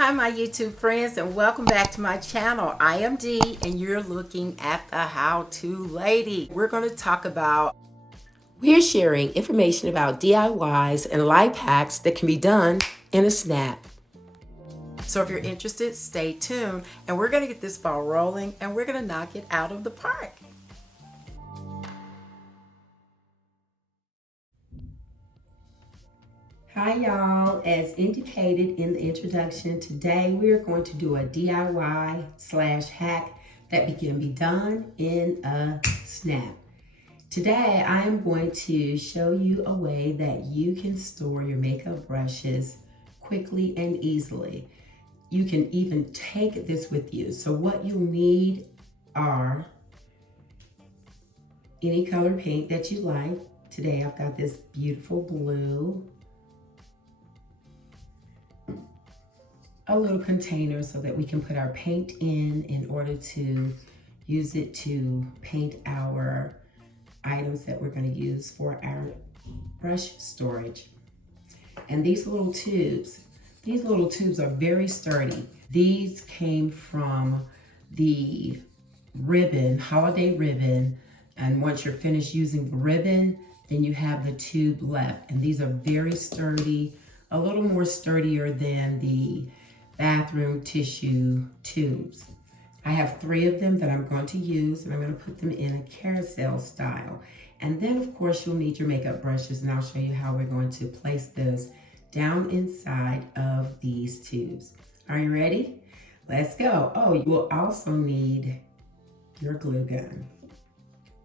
Hi my YouTube friends, and welcome back to my channel. I am Dee and you're looking at the how-to lady. We're sharing information about DIYs and life hacks that can be done in a snap. So if you're interested, stay tuned and we're going to get this ball rolling and we're going to knock it out of the park. Hi y'all, as indicated in the introduction, today we're going to do a DIY/hack that can be done in a snap. Today I am going to show you a way that you can store your makeup brushes quickly and easily. You can even take this with you. So what you'll need are any color paint that you like. Today I've got this beautiful blue. A little container so that we can put our paint in order to use it to paint our items that we're going to use for our brush storage. And these little tubes are very sturdy. These came from the ribbon, holiday ribbon, and once you're finished using the ribbon, then you have the tube left. And these are very sturdy, a little more sturdier than the bathroom tissue tubes. I have 3 of them that I'm going to use, and I'm going to put them in a carousel style. And then of course you'll need your makeup brushes, and I'll show you how we're going to place those down inside of these tubes. Are you ready? Let's go. Oh, you will also need your glue gun.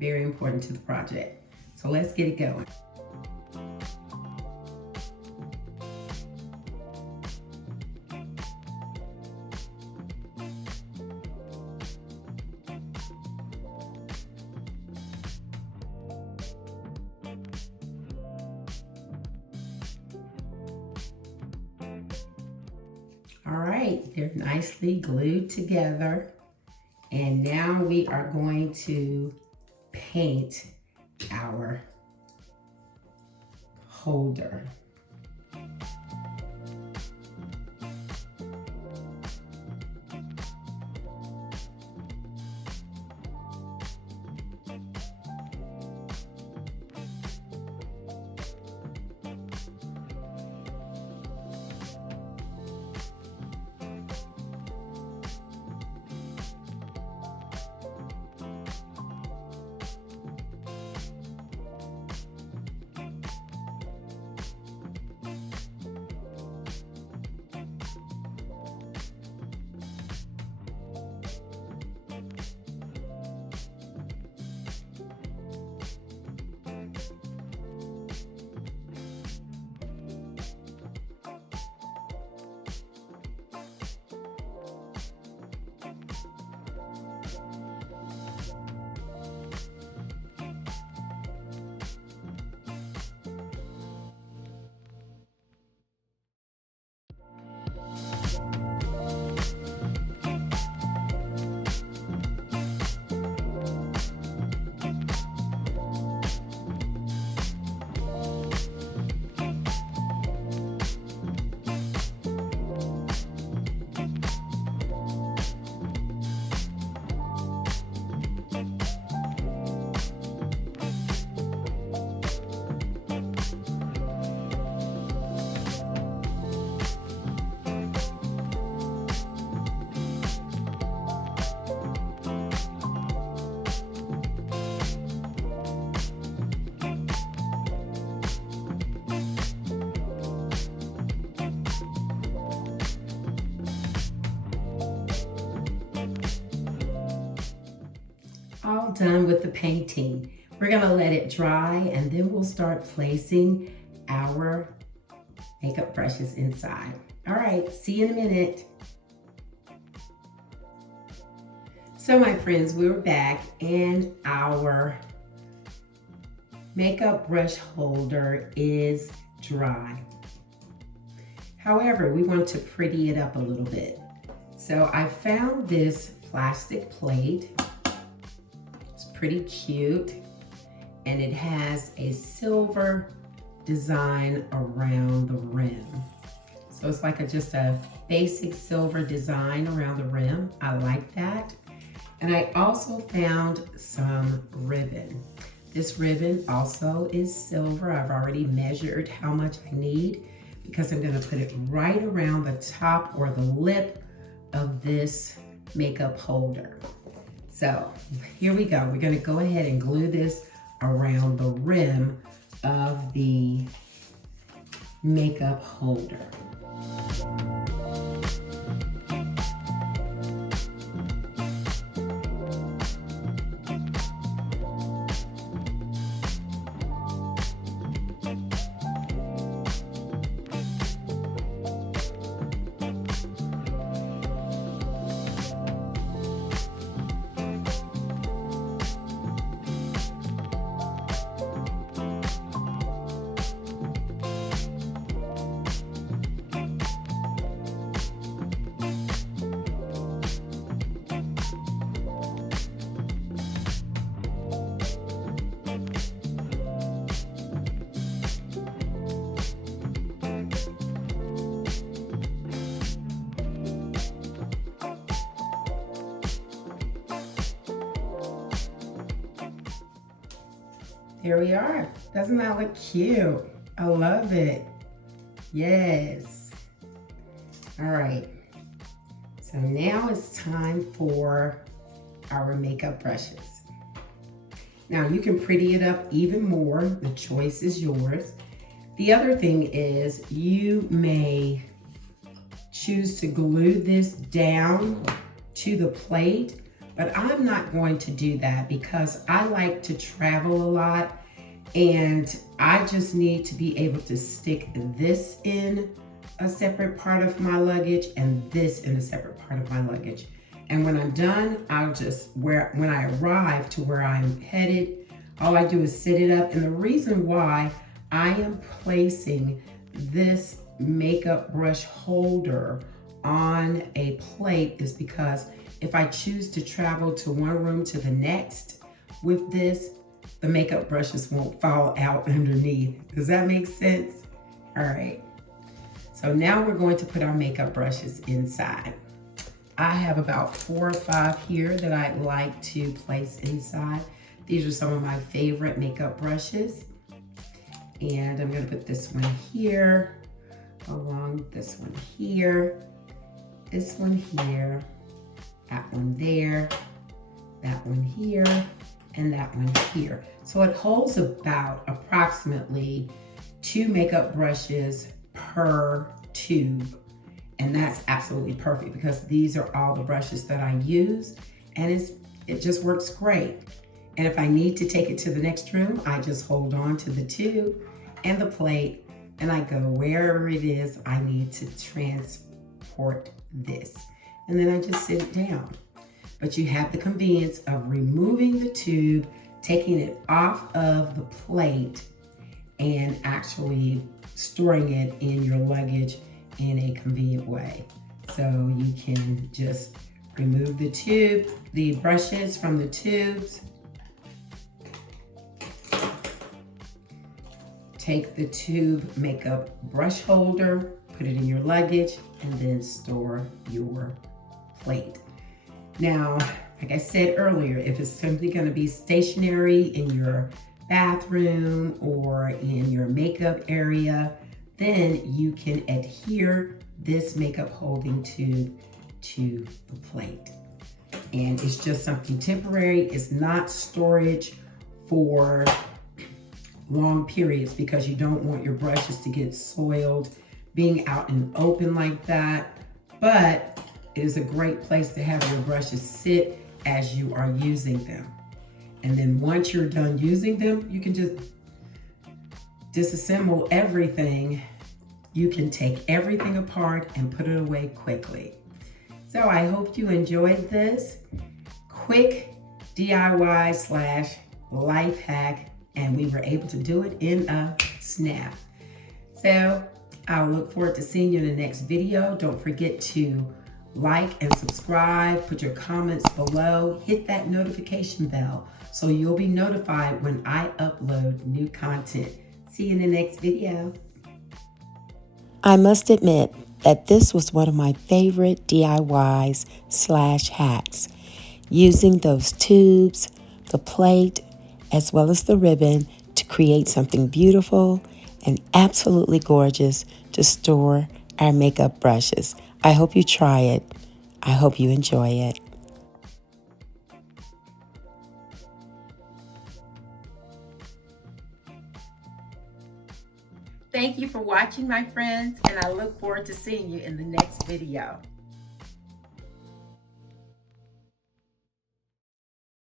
Very important to the project. So let's get it going. All right, they're nicely glued together. And now we are going to paint our holder. All done with the painting. We're gonna let it dry and then we'll start placing our makeup brushes inside. All right, see you in a minute. So my friends, we're back and our makeup brush holder is dry. However, we want to pretty it up a little bit. So I found this plastic plate. Pretty cute, and it has a silver design around the rim. So it's like just a basic silver design around the rim. I like that. And I also found some ribbon. This ribbon also is silver. I've already measured how much I need because I'm gonna put it right around the top or the lip of this makeup holder. So here we go. We're gonna go ahead and glue this around the rim of the makeup holder. Here we are. Doesn't that look cute? I love it. Yes. All right. So now it's time for our makeup brushes. Now you can pretty it up even more. The choice is yours. The other thing is you may choose to glue this down to the plate, but I'm not going to do that because I like to travel a lot and I just need to be able to stick this in a separate part of my luggage and this in a separate part of my luggage. And when I'm done, I'll just, when I arrive to where I'm headed, all I do is set it up. And the reason why I am placing this makeup brush holder on a plate is because if I choose to travel to one room to the next with this, the makeup brushes won't fall out underneath. Does that make sense? All right. So now we're going to put our makeup brushes inside. I have about 4 or 5 here that I'd like to place inside. These are some of my favorite makeup brushes. And I'm gonna put this one here, along this one here, this one here, that one there, that one here, and that one here. So it holds about approximately 2 makeup brushes per tube. And that's absolutely perfect because these are all the brushes that I use and it just works great. And if I need to take it to the next room, I just hold on to the tube and the plate and I go wherever it is I need to transport this. And then I just sit it down. But you have the convenience of removing the tube, taking it off of the plate and actually storing it in your luggage in a convenient way. So you can just remove the tube, the brushes from the tubes, take the tube makeup brush holder, put it in your luggage, and then store your plate. Now, like I said earlier, if it's simply gonna be stationary in your bathroom or in your makeup area, then you can adhere this makeup holding tube to the plate. And it's just something temporary. It's not storage for long periods because you don't want your brushes to get soiled being out in the open like that. But it is a great place to have your brushes sit as you are using them. And then once you're done using them, you can just disassemble everything. You can take everything apart and put it away quickly. So I hope you enjoyed this quick DIY / life hack, and we were able to do it in a snap. So I'll look forward to seeing you in the next video. Don't forget to like and subscribe, put your comments below, hit that notification bell so you'll be notified when I upload new content. See you in the next video. I must admit, that this was one of my favorite DIYs / hacks. Using those tubes, the plate, as well as the ribbon to create something beautiful and absolutely gorgeous to store our makeup brushes. I hope you try it. I hope you enjoy it. Thank you for watching, my friends, and I look forward to seeing you in the next video.